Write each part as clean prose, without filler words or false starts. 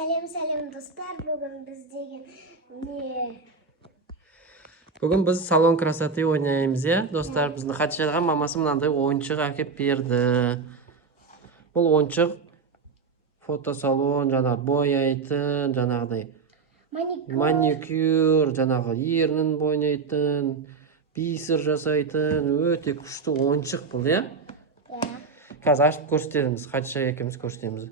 Сәлем достар, бүгін біз деген не? Бүгін біз салон красоты ойнаймыз, иә? Достар, біздің Хадишаға мамасы мынандай ойыншық әкеп берді. Бұл ойыншық фотосалон, жаңағы бояйтын, жаңағыдай маникюр, жаңағы ернін бояйтын, бисер жасайтын, өте күшті ойыншық бұл, иә? Қазір ашып көрсетеміз, Хадиша екеуміз көрсетеміз.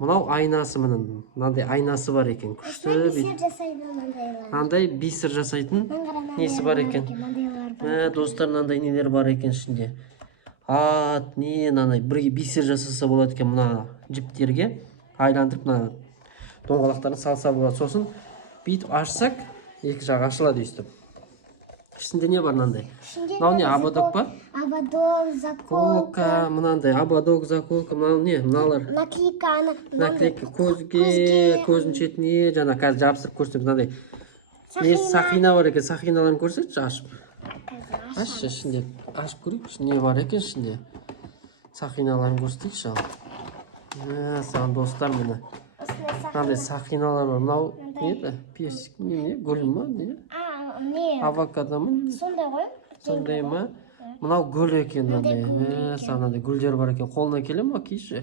Мынау айнасы мінің, мынандай айнасы бар екен, күшті. Мынандай бисер жасайтын несі бар екен. Достар, мынандай нелер бар екен ішінде. Мынандай бірге бисер жасаса болады екен, мына жіптерге айландырып, мына доңғалақтарын салса болады. Сосын бүйтіп ашсақ, екі жағы ашылады өйстіп. Ішінде не бар мынандай? Мынау не, ободок па? Ободок, заколка. Мынандай ободок, заколка, мынау не? Мыналар наклейка көзге, көздің шетіне, жаңа қазір жабыстырып көрсетеміз. Мынандай не сақина бар екен, сақиналарын көрсетші ашып. Ашшы, ішінде ашып көрейікші, не бар екен ішінде. Сақиналарын көрсетейікші ал. Саған достар, міне мынандай сақиналар бар. Мынау не еді? Персик не? Гүл ма? Не? Авокадо ма? Сондай ғой? Сондай ма? Мынау гүл екен, мынандай. Сағынандай гүлдер бар екен. Қолына келе ма? Кейші.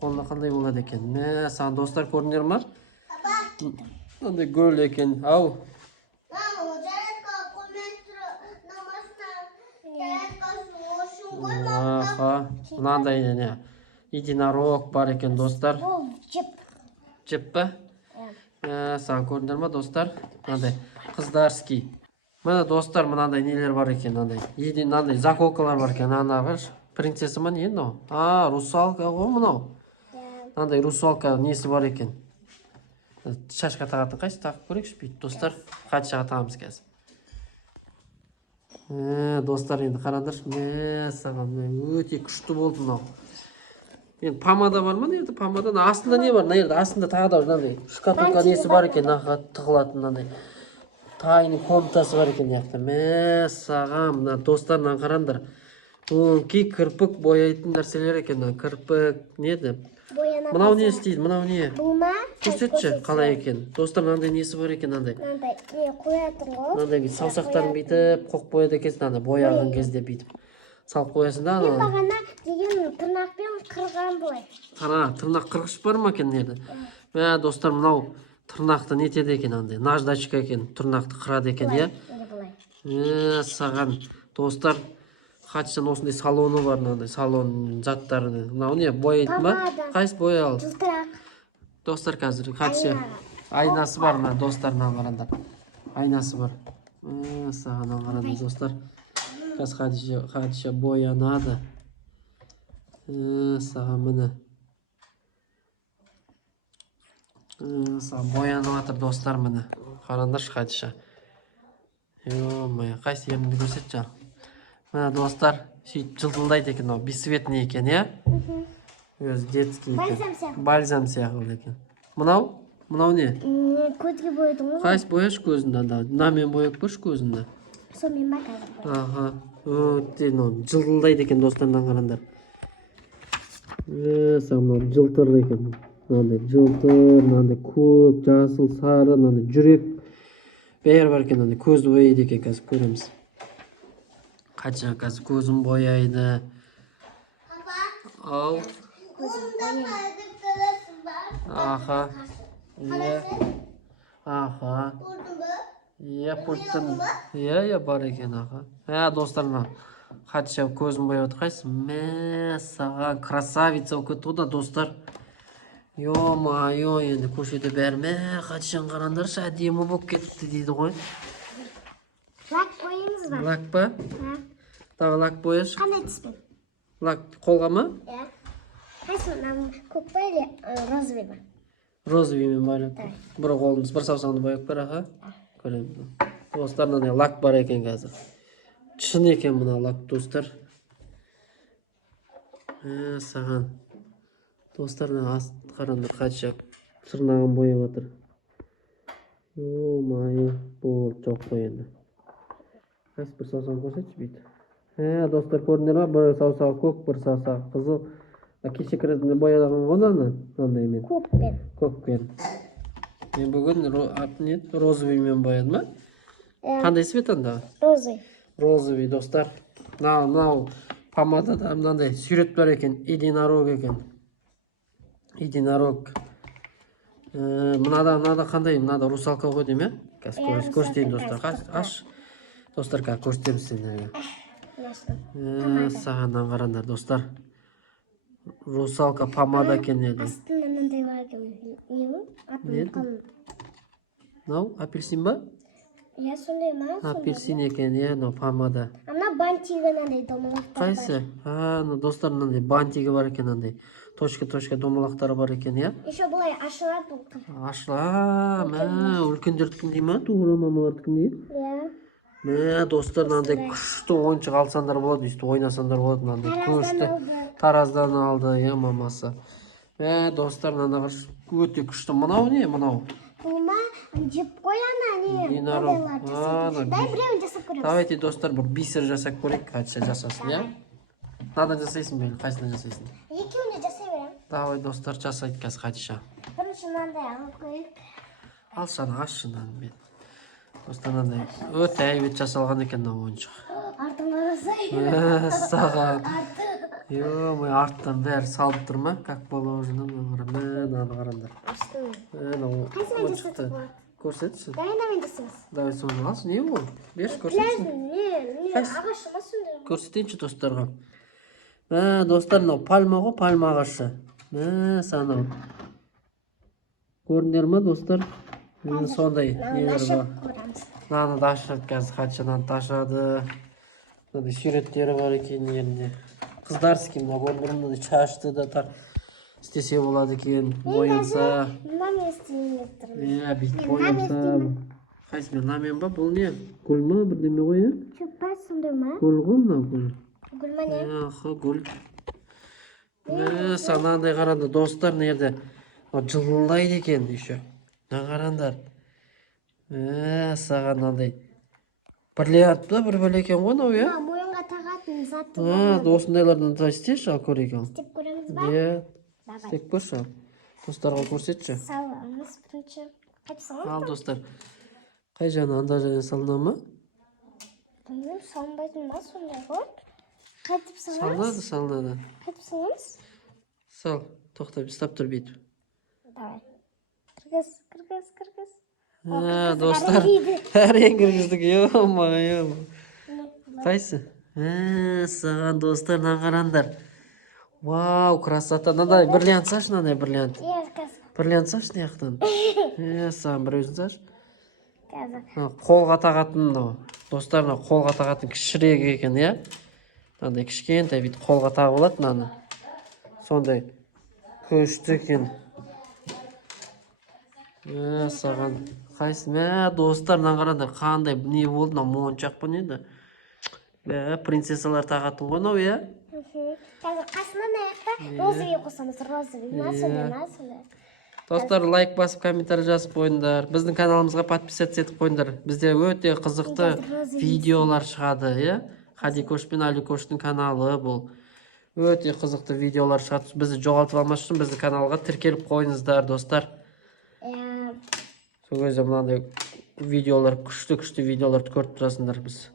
Қолына қандай болады екен? Саған достар көрінер ма? Мынандай гүл екен. Ау. Мынандай не? Единорог бар екен, достар. Бұл жіп. Жіп па? Саған көрінер ма, достар? Мынандай қыздарский. Мына достар, мынандай нелер бар екен, мынандай заколкалар бар екен. Анағы принцесса ма не мынау? Русалка ғой мынау. Мынандай русалка несі бар екен. Шашқа тағатын қайсы тағып көрейікші бүйтіп, достар. Хадишаға тағамыз қазір. Достар, енді қараңдаршы. Саған өте күшті болды мынау. Енді помада бар ма? Нерді помада? Астында не бар? Нерді астында тағы да мынандай шкатулка несі бар екен, тығылатын мынандай. Тайный комнатасы бар екен яқты. Саған, мына достарынан қараңдар. Кей кірпік бояйтын нәрселер екен. Кірпік неді? Мынау не істейді? Мынау не? Бұл ма? Көрсетші, қалай екен. Достар, мынандай несі бар екен, мынандай. Мынандай не қоятын ғой? Мынандай саусақтарын бүйтіп, қоқ бояды екенсің, мынандай бояған кезде бүйтіп. Салып қоясың да. Мен бағана деген тырнақпен қырған бой. Тырнақ қырғыш бар ма екен нерді? Достар, мынау тырнақты нетеді екен, андай наждачка екен, тырнақты қырады екен, иә? Саған достар, Хадишаның осындай салоны бар, мынандай салон заттары. Мынау не, бояйды ма? Қайсы боял? Жылтырақ. Достар, қазір Хадиша айнасы бар, мына достарынан қараңдар. Айнасы бар. Саған қараңдар, достар. Қазір Хадиша боянады. Саған міне. Саған боянып атыр, достар, міне. Қараңдаршы Хадиша. Қайсы ерінді көрсетші. Міне, достар, сөйтіп жылтылдайды екен, бесцветный екен, иә? Өзі детский екен. Бальзам сияқты екен. Мынау не? Көзге боядың ғой? Қайсы бояшы көзінде? Намен бояп көрші көзінде. Сонымен ба қазір? Өте жылтылдайды екен, достарынан қараңдар. Саған жылтыр екен. Мынандай жылтыр, мынандай көк, жасыл, сары, мынандай жүрек. Бәрі бар екен, мынандай көзді бояйды екен, қазір көреміз. Хадиша қазір көзін бояйды. Ау. Пульттың. Бар екен, достарына. Хадиша көзін бояйды. Қайсы? Саған красавица өкетті ода, достар. Йо-майо, енді көшеде бәрі. Хадишаның қарандаршы, әдемі болып кетті дейді ғой. Лак бойымыз ба? Лак па? Тағы лак бояш? Қандай түспен? Лак қолға ма? Қайсы көк па әлі розовый ба? Розовый мен байлап. Бір қолыңыз, бір саусағыңды бояп көр, көрем. Достарынан лак бар екен қазір. Шын екен мына лак, достар. Саған. Достарынан қарандар, Хадиша тырнағын бояп отыр. О-майы, бұл жоқ қой енді. Қайсы бір саусағын көрсетші бүйті. Достар, көрінер ма? Бір саусағы көк, бір саусағы қызыл, Кешекірізінде боядаған ғой мынандай мен. Көкпен. Мен бүгін атын еді розовыймен боядым, а? Қандай цвет анда? Розовый, достар. Мынау помадада мынандай сурет бар екен, единорог екен. Единорог. Мынада қандай? Мынада русалка ғой дейм, ә? Көрсетейін, достар. Аш. Достар, көрсетемін сендерге. Сағаннан қарандар, достар. Русалка помада екен еді. Астында мынандай бар екен. Мынау апельсин ба? Иә, сондай ма? Апельсин екен, иә, мынау помада. Ана бантигі мынандай домалақтар бар. Қайсы? Достар, мынандай бантигі бар екен, мынандай. Точка домалақтары бар екен, иә? Еще бұлай ашылады. Ашыла, үлкендердікін дей ма? Туғыра мамалардікін дей? Иә. Достар, мынандай күшті ойыншық алсандар болады, өйсті ойнасандар болады, мынандай күшті. Тараздан алды, иә, мамасы. Достар, мынандай өте күшті. Мынау не, мынау? Бұлма жеп қояна, не? Единорог. Дай біреуін жасап көреміз. Давайте, достар, бір бисер жасап көрейік, Хадиша жасасын, иә? Надан жасайсың бе, қайсынан жасайсың? Екеуіне жасай берем. Давай, достар, жасайды қазір Хадиша. Бірінші мынандай алып қойып. Алшаны, ашшынан мен. Достар, мынандай өте әйбет жасалған екен мына ойыншық. Артыңа жасай. Саған. Ё-мой, арттан бәрі салып тұр ма? Как положено, мынаны қарандар. Қайсымен жасатып болады? Көрсетші. Дайынамен жасаймыз. Давай соны алшы, не ол? Берші, көрсетші. Не, ағашы ма сонда? Көрсетейінші достарға. Достар, мынау пальма ғой, пальма ағашы. Санау. Көріндер ма, достар? Сондай нелер бар. Наны да ашады қазір, Хадишадан ташады. Мынандай суреттері бар екен ерінде. Қыздарский, мына көріндірімді шашты да істесе болады екен, боянса. Мынаны істейін деп тұрмын. Бүйтіп боянса. Қайсы мен, намен ба? Бұл не? Гүл ма? Бірдеме ғой, е? Жоқ па, сондай ма? Гүл ғой мынау, гүл. Гүл ма не? Гүл. Санандай қаранды, достар, неде? Жылылайды екен, еще. Қарандар. Саған андай. Бриллиант та бір екен ғой, мынау, е? Мойынға тағатын заты бар. Осындайлардан істеші, ал көрейік ал. Істеп көреміз ба? Істеп көрші ал. Достарға көрсетші. Саламыз бірінші. Қайтып саламыз? Ал, достар. Қай жаны, анда жаны салына ма? Білмеймін, салынбайтын ма сондай ғой? Қайтып саламыз? Салынады. Қайтып саламыз? Сал, тоқта, ұстап тұр бейтіп. Давай. Кіргіз. Достар, әрең кіргіздік, ё-ма-ё. Қайсы? Саған, достар, қарандар. Вау, красота. Надай, бриллиант саш, надай, бриллиант. Бриллиант саш, неяқтан. Саған бір өзін саш. Қолға тағатын, достар, қолға тағатын кішірек екен, е? Нандай кішкентай бейт қолға тағылады, наны. Сондай көшті екен. Саған қайсы? Достар, қарандар, қандай не болды, моншақ бұл еді? Принцессалар тағатын ғой, нау, е? Қазір қасынан аяқта розовый қосамыз, розовый. Достар, лайк басып, комментарий жазып қойыңдар. Біздің каналымызға подписаться етіп қойыңдар. Бізде өте қызықты видеолар шығады, е? Хади Кош пен Али Коштың каналы бұл. Өте қызықты видеолар шығады. Бізді жоғалтып алмас үшін біздің каналға тіркеліп қойыңыздар, достар. Сол кезде мынандай видеолар, күшті видеоларды көріп тұрасыңдар біз.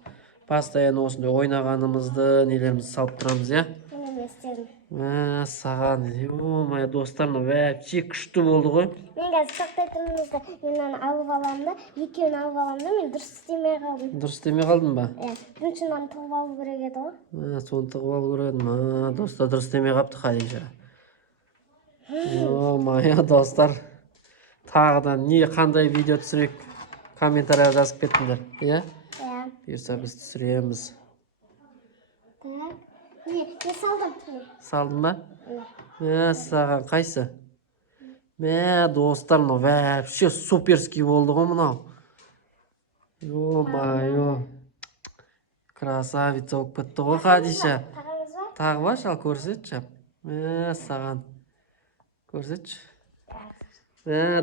Постоянно осындай ойнағанымызды, нелерімізді салып тұрамыз, е? Саған, ё-май, достар, вообще күшті болды ғой. Мен қазір тоқтай тұрмызда, мен аны алып аламын да, екеуін алып аламын да, мен дұрыс істемей қалдым. Дұрыс істемей қалдың ба? Бірінші мынаны тығып алу керек еді ғой. Соны тығып алу керек еді. Достар, дұрыс істемей қалыпты, Хадиша. Ё-май, достар. Тағыдан қандай видео түсірек комментария жазып кеттіңдер, е? Бұйырса біз түсіреміз. Не салдым? Салдың ба? Саған қайсы? Достар, вообще суперский болды ғой мынау. Ё-май-ё. Красавица болып кетті ғой, Хадиша. Тағы ба, шал, көрсетші. Саған. Көрсетші.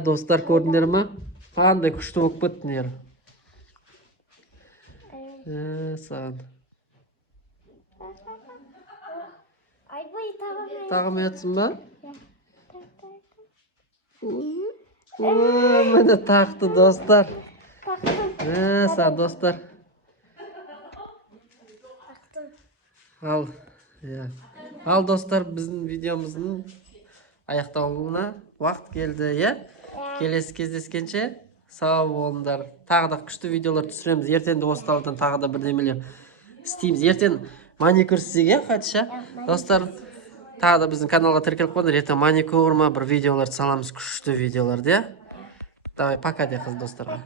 Достар, көрдіңдер ма? Қандай күшті болып кеттіңдер. Саған. Tağmayapsın mı? Mana taktı dostlar. Sağ dostlar. Al. Ya. Al dostlar, bizim videomuzun аяқталуына vaqt keldi ya. Kelesi кездескенше sağ болыңдар. Тағы да күшті видеолар түсіреміз. Ертең де осы талдан тағы да бірдемелер істейміз. Ертең маникюр істеуге Хадиша. Достар, тағы да біздің каналға тіркеліп қойыңдар. Ертең маникюр ма бір видеолар саламыз, күшті видеолар, де. Давай, пока де қыз достарға.